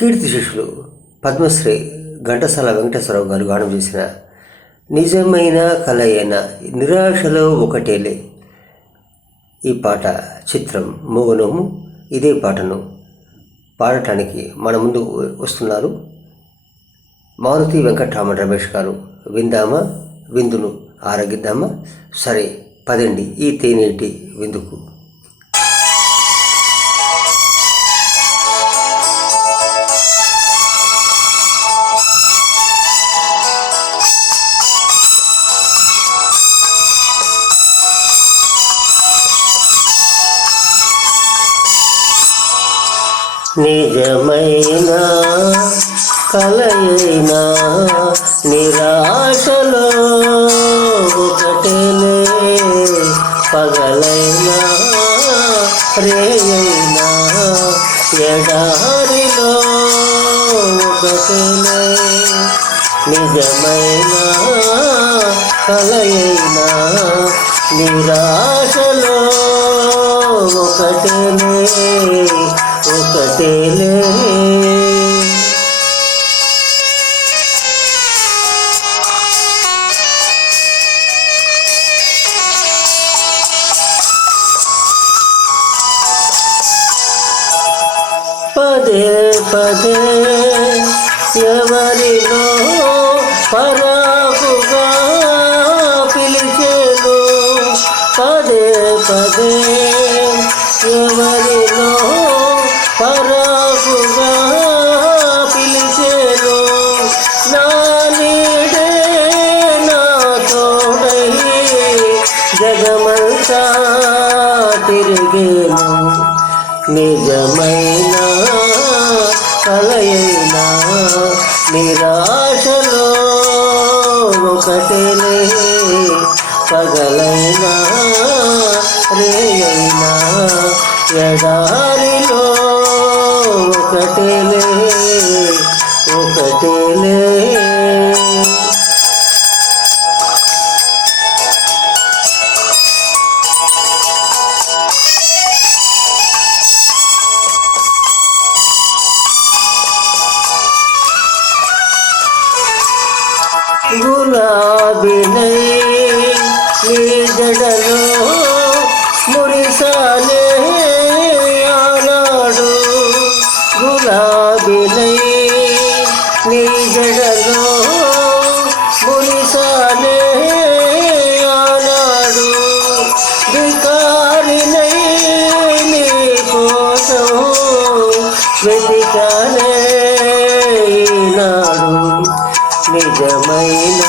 కీర్తిశేషులు పద్మశ్రీ ఘంటసాల వెంకటేశ్వరరావు గారు గానం చేసిన నిజమైన కలయిన నిరాశలో ఒకటేలే ఈ పాట చిత్రం మోగనోము. ఇదే పాటను పాడటానికి మన ముందు వస్తున్నారు మారుతి వెంకటరామన్ రమేష్ గారు. విందామా, విందును ఆరగిద్దామా? సరే పదండి ఈ తేనేటి విందుకు. నిజమైన కలయినా నిరాశలో ఒకటేలే, పగలైనా రేయైనా ఎడారిలో ఒకటేలే. నిజమైన కలయినా నిరాశలో ఒకటేలే, ఒకటేలే. పదే పదే ఎవరిలో పరాకుగా పిలిచేను, పదే పదే ఎవరిలో పరాకుగా పిలిచేను. నా నీడే నా తోడై జగమంతా తిరిగేను. నిజమైన కలయినా నిరాశలో ఒకటేలే, పగలైనా రేయైనా ఎడారిలో ఒకటేలే, ఒకటేలే. గులాబీనై నీ జడలో మురిసాలే ఆనాడు, గులాబీనై నీ జడలో మురిసాలే ఆనాడు. బికారినై నీ కోసం వెతికానే ఈనాడు. నిజమైన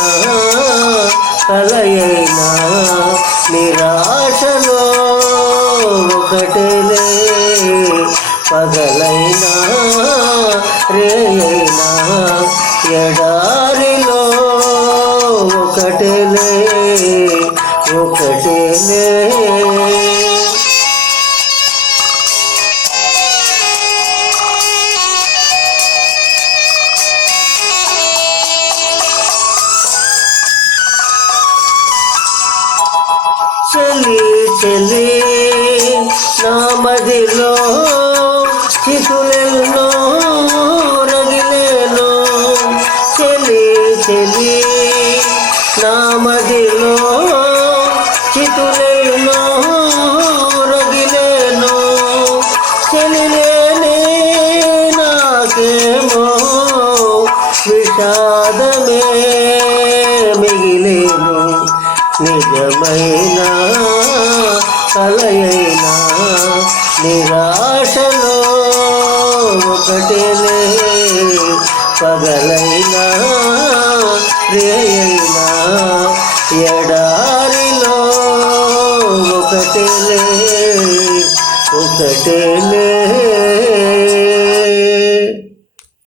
కలయినా నిరాశలో ఒకటేలే, పగలైనా రేయైనా ఎడారిలో ఒకటేలే, ఒకటేలే. చలి చలి నా మదిలో చితులెన్నో రగిలేను, చలి చలి నా మదిలో చితులెన్నో రగిలేను. చెలిలేని నాకేమో విషాదమే మిగిలేను. నిజమైన కలయినా నిరాశలో ఒకటేలే, పగలైనా రేయైనా ఎడారిలో ఒకటేలే, ఒకటేలే.